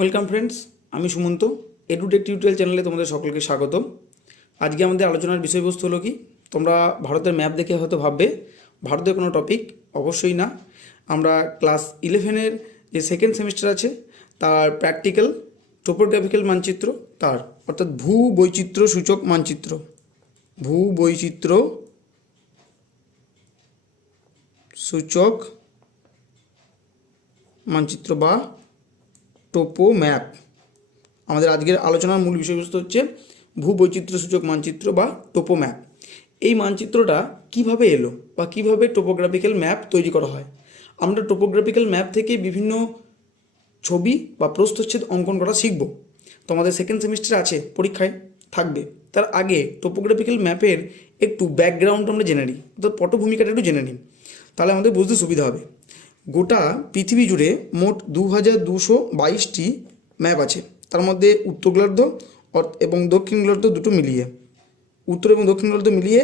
Welcome friends আমি Sumanta. Edtech tutorial চ্যানেলে তোমাদের সকলকে স্বাগত আজকে আমাদের আলোচনার বিষয়বস্তু হলো কি? তোমরা ভারতের ম্যাপ দেখে হয়তো ভাববে, ভারতের কোনো টপিক অবশ্যই না। আমরা ক্লাস ইলেভেনের যে সেকেন্ড সেমিস্টার আছে, তার প্র্যাকটিক্যাল টোপোগ্রাফিক্যাল মানচিত্র, তার অর্থাৎ ভূ বৈচিত্র্য সূচক মানচিত্র। ভূ বৈচিত্র্য সূচক মানচিত্র বা টোপো ম্যাপ। আমাদের আজকের আলোচনার মূল বিষয়বস্তু হচ্ছে ভূবৈচিত্র্য সূচক মানচিত্র বা টোপো ম্যাপ। এই মানচিত্রটা কীভাবে এলো বা কীভাবে টোপোগ্রাফিক্যাল ম্যাপ তৈরি করা হয়? আমরা টোপোগ্রাফিক্যাল ম্যাপ থেকে বিভিন্ন ছবি বা প্রস্থচ্ছেদ অঙ্কন করা শিখব। তোমাদের সেকেন্ড সেমিস্টার আছে, পরীক্ষায় থাকবে। তার আগে টোপোগ্রাফিক্যাল ম্যাপের একটু ব্যাকগ্রাউন্ড আমরা জেনে নিই, অর্থাৎ পটভূমিকাটা একটু জেনে নিই। তাহলে আমাদের বুঝতে সুবিধা হবে। গোটা পৃথিবী জুড়ে মোট দু হাজার দুশো বাইশটি ম্যাপ আছে। তার মধ্যে উত্তর গোলার্ধ এবং দক্ষিণ গোলার্ধ দুটো মিলিয়ে। উত্তর এবং দক্ষিণ গোলার্ধ মিলিয়ে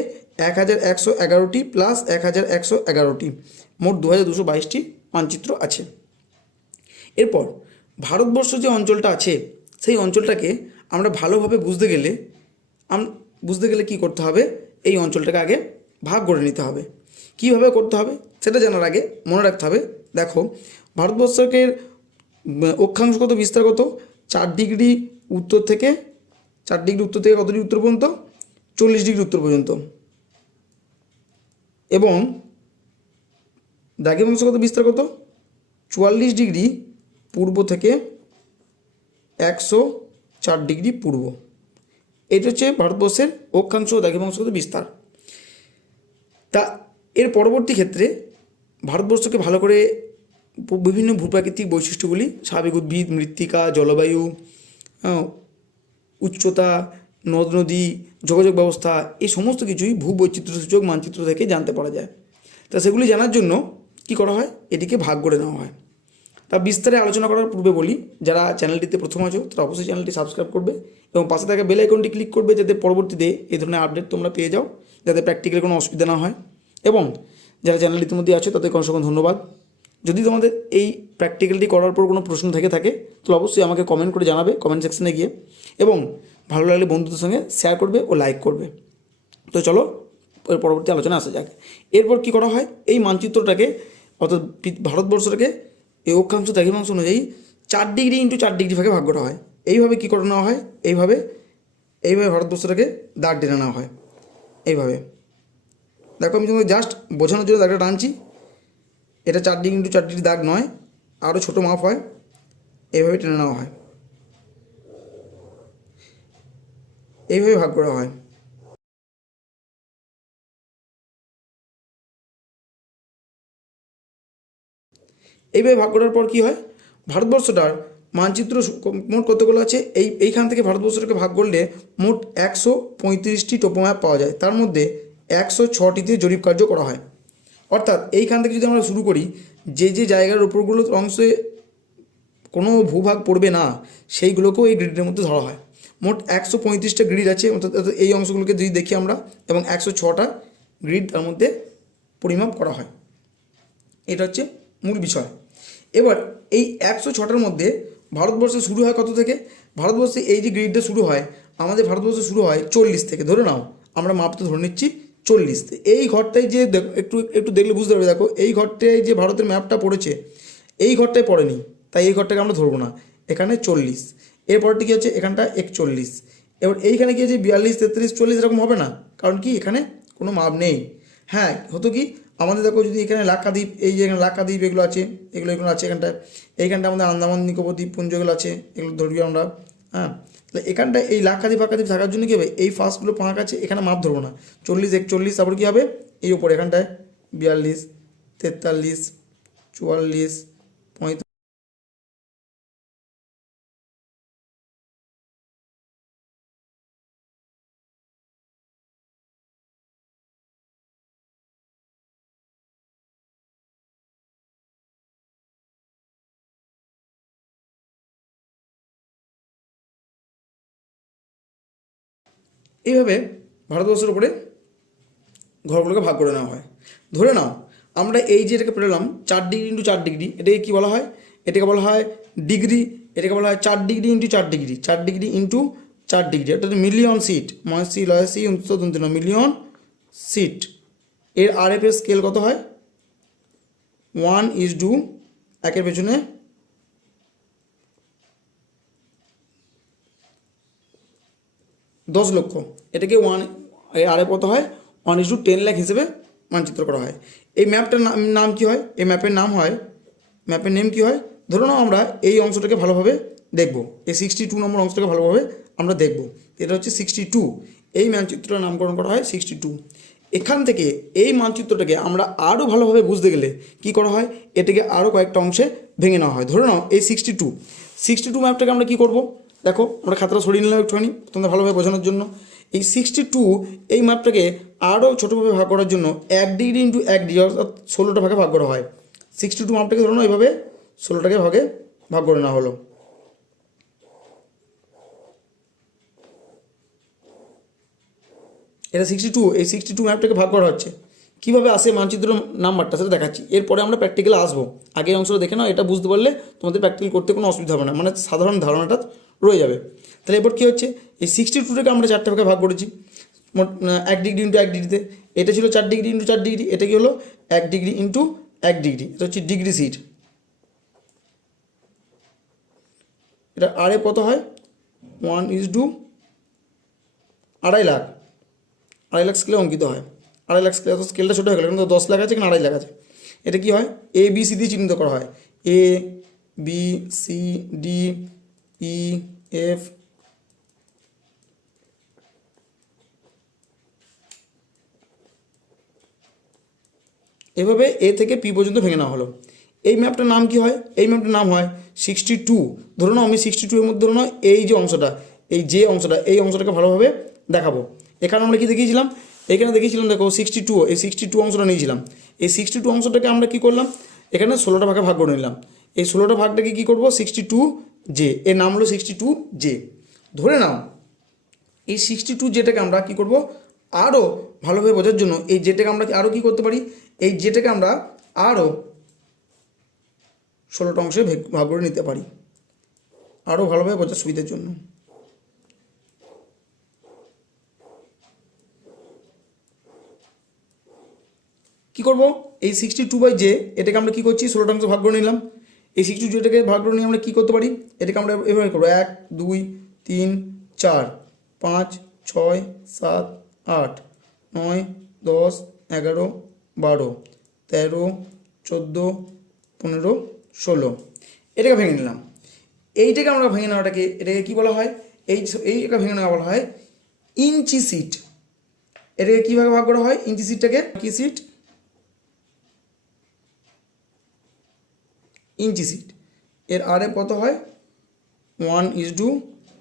এক হাজার একশো এগারোটি প্লাস এক হাজার একশো এগারোটি। মোট দু হাজার দুশো বাইশটি মানচিত্র আছে। এরপর ভারতবর্ষ যে অঞ্চলটা আছে, সেই অঞ্চলটাকে আমরা ভালোভাবে বুঝতে গেলে বুঝতে গেলে কি করতে হবে? এই অঞ্চলটাকে আগে ভাগ করে নিতে হবে। কীভাবে করতে হবে সেটা জানার আগে মনে রাখতে হবে। দেখো ভারতবর্ষকে উম, অক্ষাংশ কত বিস্তার কত? চার ডিগ্রি উত্তর থেকে চার ডিগ্রি উত্তর থেকে কত ডিগ্রি উত্তর পর্যন্ত? চল্লিশ ডিগ্রি উত্তর পর্যন্ত। এবং দ্রাঘিমাংশ কত বিস্তার কত? চুয়াল্লিশ ডিগ্রি পূর্ব থেকে একশো চার ডিগ্রি পূর্ব। এটা হচ্ছে ভারতবর্ষের অক্ষাংশ ও দ্রাঘিমাংশগত বিস্তার। তা এর পরবর্তী ক্ষেত্রে ভারতবর্ষকে ভালো করে বিভিন্ন ভূপ্রাকৃতিক বৈশিষ্ট্যগুলি, স্বাভাবিক উদ্ভিদ, মৃত্তিকা, জলবায়ু উচ্চতা, নদ, নদী, যোগাযোগ ব্যবস্থা এই সমস্ত কিছুই ভূবৈচিত্র্য সূচক মানচিত্র থেকে জানতে পারা যায়। তা সেগুলি জানার জন্য কি করা হয়? এটিকে ভাগ করে নেওয়া হয়। তা বিস্তারে আলোচনা করার পূর্বে বলি, যারা চ্যানেলটিতে প্রথম আছো, তারা অবশ্যই চ্যানেলটি সাবস্ক্রাইব করবে এবং পাশে থাকা বেল আইকনটি ক্লিক করবে যাতে পরবর্তীতে এই ধরনের আপডেট তোমরা পেয়ে যাও, যাতে প্র্যাকটিক্যালি কোনো অসুবিধা না হয়। এবং যারা চ্যানেল ইতিমধ্যে আছে, তাদেরকে অসংখ্য ধন্যবাদ। যদি তোমাদের এই প্র্যাকটিক্যালটি করার পর কোনো প্রশ্ন থেকে থাকে, তাহলে অবশ্যই আমাকে কমেন্ট করে জানাবে কমেন্ট সেকশনে গিয়ে। এবং ভালো লাগলে বন্ধুদের সঙ্গে শেয়ার করবে ও লাইক করবে। তো চলো, এর পরবর্তী আলোচনা আসা যাক। এরপর কি করা হয়? এই মানচিত্রটাকে, অর্থাৎ ভারতবর্ষটাকে, এই অক্ষাংশ দ্রাঘিমাংশ অনুযায়ী চার ডিগ্রি ইন্টু চার ডিগ্রি ভাগে ভাগ করা হয়। এইভাবে কী করে নেওয়া হয়? এইভাবে এইভাবে ভারতবর্ষটাকে দাগ টেনে নেওয়া হয়। এইভাবে। দেখো আমি তোমাকে জাস্ট বোঝানোর জন্য দাগটা টানছি। এটা চার ডিগ্রি ইন্টু চার ডিগ্রি দাগ নয় আরও ছোটো মাপ হয় এইভাবে টেনে নেওয়া হয়। এইভাবে ভাগ করা হয়। এইভাবে ভাগ করার পর কি হয়? ভারতবর্ষটার মানচিত্র মোট কতগুলো আছে? এই এইখান থেকে ভারতবর্ষটাকে ভাগ করলে মোট একশো পঁয়ত্রিশটি টোপোম্যাপ পাওয়া যায়। তার মধ্যে একশো ছটিতে জরিপ কার্য করা হয়। অর্থাৎ এইখান থেকে যদি আমরা শুরু করি, যে যে জায়গার উপরগুলোর অংশে কোনো ভূভাগ পড়বে না, সেইগুলোকেও এই গ্রিডের মধ্যে ধরা হয়। মোট একশো পঁয়ত্রিশটা গ্রিড আছে, অর্থাৎ এই অংশগুলোকে যদি দেখি আমরা, এবং একশো ছটা গ্রিড তার মধ্যে পরিমাপ করা হয়। এটা হচ্ছে মূল বিষয়। এবার এই একশো ছটার মধ্যে ভারতবর্ষে শুরু হয় কত থেকে? ভারতবর্ষে এই যে গ্রিডটা শুরু হয়, আমাদের ভারতবর্ষে শুরু হয় চল্লিশ থেকে। ধরে নাও, আমরা মাপতে ধরে নিচ্ছি চল্লিশ এই ঘরটায় যে দেখ- একটু একটু দেখলে বুঝতে পারবে, দেখো, এই ঘরটায় যে ভারতের ম্যাপটা পড়েছে, এই ঘরটায় পড়েনি, তাই এই ঘরটাকে আমরা ধরবো না। এখানে চল্লিশ, এরপরটি কী হচ্ছে? এখানটা একচল্লিশ। এবার এইখানে কি আছে বিয়াল্লিশ, তেত্রিশ, চল্লিশ এরকম হবে না? কারণ কি? এখানে কোনো মাপ নেই। হ্যাঁ হতো কি? আমাদের দেখো যদি এখানে লাক্ষাদ্বীপ, এই যে এখানে লাক্ষাদ্বীপ এগুলো আছে, এগুলো এগুলো আছে এখানটায়। এইখানটা আমাদের আন্দামান নিকোবর দ্বীপপুঞ্জ এগুলো আছে, এগুলো ধরবি আমরা। হ্যাঁ তাহলে এখানটায় এই লাক্ষাদ্বীপ ফাঁকাদ্বীপ থাকার জন্য কী হবে? এই ফার্স্টগুলো ফাঁক আছে, এখানে মাপ ধরবো না। চল্লিশ, একচল্লিশ, তারপর কী হবে? এই ওপরে এখানটায় বিয়াল্লিশ, তেতাল্লিশ, চুয়াল্লিশ এইভাবে ভারতবর্ষের উপরে ঘরগুলোকে ভাগ করে নেওয়া হয়। ধরে নাও, আমরা এই যে এটাকে পেলাম, চার ডিগ্রি ইন্টু চার ডিগ্রি এটাকে কী বলা হয়? এটাকে বলা হয় ডিগ্রি এটাকে বলা হয় চার ডিগ্রি ইন্টু চার ডিগ্রি চার ডিগ্রি ইন্টু চার ডিগ্রি এটা মিলিয়ন সিট ময়সি লয়সি উনত্রিশ মিলিয়ন সিট এর আর এফ স্কেল কত হয়? ওয়ান ইজ টু একের পেছনে দশ লক্ষ। এটাকে ওয়ান আর কত হয়? One is to ten lakh হিসেবে মানচিত্র করা হয়। এই ম্যাপটার নাম কী হয়? এই ম্যাপের নাম হয় ম্যাপের নেম কী হয়? ধরো নাও আমরা এই অংশটাকে ভালোভাবে দেখব। এই সিক্সটি টু নম্বর অংশটাকে ভালোভাবে আমরা দেখব। এটা হচ্ছে সিক্সটি টু এই মানচিত্রটার নামকরণ করা হয় সিক্সটি টু এখান থেকে এই মানচিত্রটাকে আমরা আরও ভালোভাবে বুঝতে গেলে কি করা হয়? এটাকে আরও কয়েকটা অংশে ভেঙে নেওয়া হয়। ধরে নাও এই সিক্সটি টু সিক্সটি টু ম্যাপটাকে আমরা কী করব? দেখো, আমরা খাতাটা সরিয়ে নিলাম একটুখানি, তোমাদের ভালোভাবে বোঝানোর জন্য। এই সিক্সটি টু এই ম্যাপটাকে আরও ছোটোভাবে ভাগ করার জন্য এক ডিগ্রি ইন্টু এক ডিগ্রি, অর্থাৎ ষোলোটা ভাগে ভাগ করা হয়। সিক্সটি টু মাপটাকে ধরো না এইভাবে, ষোলোটাকে ভাগে ভাগ করে নেওয়া হলো। এটা সিক্সটি টু এই সিক্সটি টু ম্যাপটাকে ভাগ করা হচ্ছে। কীভাবে আসে মানচিত্র নাম্বারটা সেটা দেখাচ্ছি। এরপরে আমরা প্র্যাকটিক্যালে আসব। আগের অংশটা দেখে নাও, এটা বুঝতে পারলে তোমাদের প্র্যাকটিক্যাল করতে কোনো অসুবিধা হবে না। মানে সাধারণ ধারণাটা রয়ে যাবে। তাহলে এরপর কী হচ্ছে? এই সিক্সটি টুটাকে আমরা চারটে ভাগে ভাগ করেছি। মোট এক ডিগ্রি ইন্টু এক ডিগ্রিতে এটা ছিল চার ডিগ্রি ইন্টু চার ডিগ্রি এটা কি হলো? এক ডিগ্রি ইন্টু এক ডিগ্রি এটা হচ্ছে ডিগ্রি সিট এটা আরে কত হয়? ওয়ান ইজ টু আড়াই লাখ। আড়াই লাখ স্কেলে অঙ্কিত হয়। আড়াই লাখ স্কেলে স্কেলটা ছোটো হয়ে গেল, কিন্তু দশ লাখ আছে কিনা আড়াই লাখ আছে। এটা কি হয়? এ বি সি দিয়ে চিহ্নিত করা হয়। A B C D E F এভাবে এ থেকে পি পর্যন্ত ভেঙে নেওয়া হলো। এই ম্যাপটার নাম কি হয়? এই ম্যাপটার নাম হয় সিক্সটি টু ধরো না আমি সিক্সটি টু এর মধ্যে ধরো না এই যে অংশটা, এই যে অংশটা, এই অংশটাকে ভালোভাবে দেখাবো। এখানে আমরা কি দেখিয়েছিলাম? এখানে দেখিয়েছিলাম, দেখো সিক্সটি টু এই সিক্সটি টু অংশটা নিয়েছিলাম। এই সিক্সটি টু অংশটাকে আমরা কি করলাম? এখানে ষোলোটা ভাগে ভাগ করে নিলাম। এই ষোলোটা ভাগটাকে কী করব? সিক্সটি টু জে এর নাম হলো সিক্সটি টু জে ধরে নাও, এই সিক্সটি টু যেটাকে আমরা কী করব? আরও ভালোভাবে বোঝার জন্য এই যেটাকে আমরা আরও কী করতে পারি? এই যেটাকে আমরা আরও ষোলোটা অংশে ভাগ করে নিতে পারি। আরও ভালোভাবে বোঝার সুবিধার জন্য। কী করব? এই সিক্সটি টু বাই জে এটাকে আমরা কী করছি? ষোলোটা অংশ ভাগ করে নিলাম। এই সিক্সটি টু এটাকে ভাগ করে নিয়ে আমরা কী করতে পারি? এটাকে আমরা এভাবে করব। এক, দুই, তিন, চার, পাঁচ, ছয়, সাত, আট, নয়, দশ, এগারো, বারো, তেরো, চোদ্দ, পনেরো, ষোলো। এটাকে ভেঙে নিলাম। এইটাকে আমরা ভেঙে নেওয়াটাকে এটাকে কী বলা হয়? এই এইটা ভেঙে নেওয়া বলা হয় ইঞ্চি সিট। এটাকে কীভাবে ভাগ করা হয়? ইঞ্চি সিটটাকে, কি সিট? ইঞ্চি সিট এর আরে কত হয়? ওয়ান ইজ টু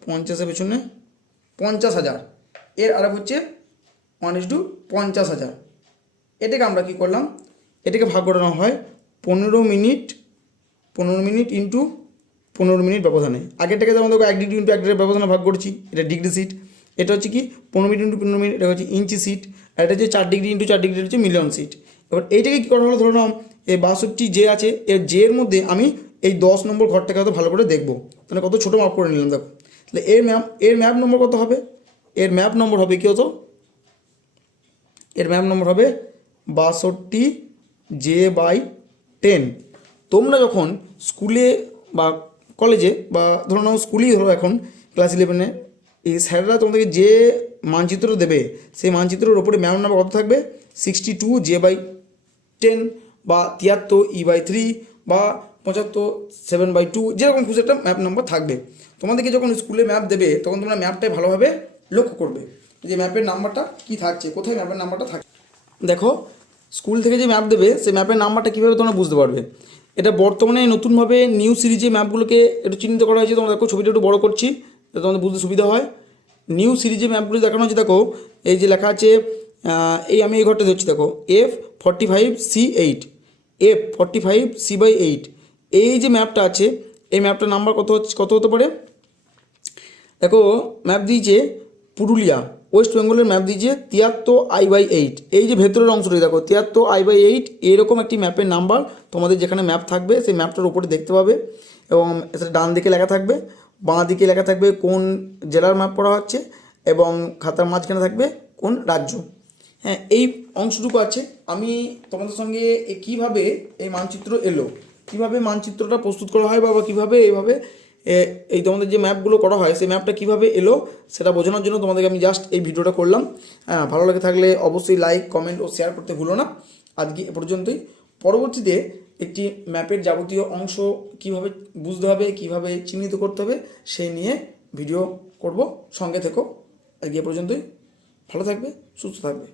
পঞ্চাশের পেছনে পঞ্চাশ হাজার। এর আরে হচ্ছে ওয়ান ইজ টু পঞ্চাশ হাজার। এটাকে আমরা কি করলাম? এটাকে ভাগ করানো হয় পনেরো মিনিট পনেরো মিনিট ইন্টু পনেরো মিনিট ব্যবধানে। আগেরটাকে যেমন দেখো এক ডিগ্রি ইন্টু এক ডিগ্রি ব্যবধানে ভাগ করছি, এটা ডিগ্রি সিট এটা হচ্ছে কি? পনেরো মিনিট ইন্টু পনেরো মিনিট, এটা হচ্ছে ইঞ্চি সিট আর এটা হচ্ছে চার ডিগ্রি ইন্টু চার ডিগ্রি হচ্ছে মিলিয়ন সিট এবার এইটাকে কী করা হলো? ধরো নাও, এই বাষট্টি জে আছে, এর যে এর মধ্যে আমি এই দশ নম্বর ঘরটাকে হয়তো ভালো করে দেখব। তাহলে কত ছোটো মাপ করে নিলাম, দেখো। তাহলে এর ম্যাপ এর ম্যাপ নম্বর কত হবে? এর ম্যাপ নম্বর হবে কী হতো এর ম্যাপ নম্বর হবে বাষট্টি জে বাই টেন। তোমরা যখন স্কুলে বা কলেজে বা ধরো নাও স্কুলেই ধরো এখন, ক্লাস ইলেভেনে এই স্যাররা তোমাদেরকে যে মানচিত্র দেবে, সেই মানচিত্রের ওপরে ম্যাপ নাম্বার কত থাকবে? Sixty two J by ten বা তিয়াত্তর ই বাই থ্রি বা পঁচাত্তর সেভেন বাই টু যেরকম খুশি একটা ম্যাপ নাম্বার থাকবে। তোমাদেরকে যখন স্কুলে ম্যাপ দেবে, তখন তোমরা ম্যাপটাই ভালোভাবে লক্ষ্য করবে যে ম্যাপের নাম্বারটা কী থাকছে, কোথায় ম্যাপের নাম্বারটা থাকছে। দেখো স্কুল থেকে যে ম্যাপ দেবে, সেই ম্যাপের নাম্বারটা কীভাবে তোমরা বুঝতে পারবে? এটা বর্তমানে নতুনভাবে নিউ সিরিজে ম্যাপগুলোকে একটু চিহ্নিত করা হয়েছে, তোমরা দেখো, ছবিটা একটু বড় করছি, যাতে তোমাদের বুঝতে সুবিধা হয়। নিউ সিরিজে ম্যাপগুলো দেখানো হচ্ছে দেখো, এই যে লেখা আছে এই আমি এই ঘরটা ধরছি, দেখো F forty five C eight F forty five C by eight এই যে ম্যাপটা আছে, এই ম্যাপটার নাম্বার কত কত হতে পারে? দেখো ম্যাপ দিয়েছে পুরুলিয়া ওয়েস্ট বেঙ্গলের ম্যাপ দিয়েছে তিয়াত্তর আই বাই এইট এই যে ভেতরের অংশটি, দেখো, তিয়াত্তর আই বাই এইট এরকম একটি ম্যাপের নাম্বার তোমাদের যেখানে ম্যাপ থাকবে, সেই ম্যাপটার উপরে দেখতে পাবে, এবং এতে ডান দিকে লেখা থাকবে, বাঁ দিকে লেখা থাকবে কোন জেলার ম্যাপ করা হচ্ছে, এবং খাতার মাঝখানে থাকবে কোন রাজ্য। হ্যাঁ এই অংশটুকু আছে। আমি তোমাদের সঙ্গে কীভাবে এই মানচিত্র এলো? কীভাবে মানচিত্রটা প্রস্তুত করা হয় বা কীভাবে এইভাবে এই তোমাদের যে ম্যাপগুলো করা হয়, সেই ম্যাপটা কীভাবে এলো সেটা বোঝানোর জন্য তোমাদেরকে আমি জাস্ট এই ভিডিওটা করলাম। হ্যাঁ ভালো লাগে থাকলে অবশ্যই লাইক কমেন্ট ও শেয়ার করতে ভুলো না। আজকে এ পর্যন্তই। পরবর্তীতে একটি ম্যাপের যাবতীয় অংশ কীভাবে বুঝতে হবে, কীভাবে চিহ্নিত করতে হবে, সেই নিয়ে ভিডিও করব। সঙ্গে থেকো। আজকে এ পর্যন্তই। ভালো থাকবে, সুস্থ থাকবে।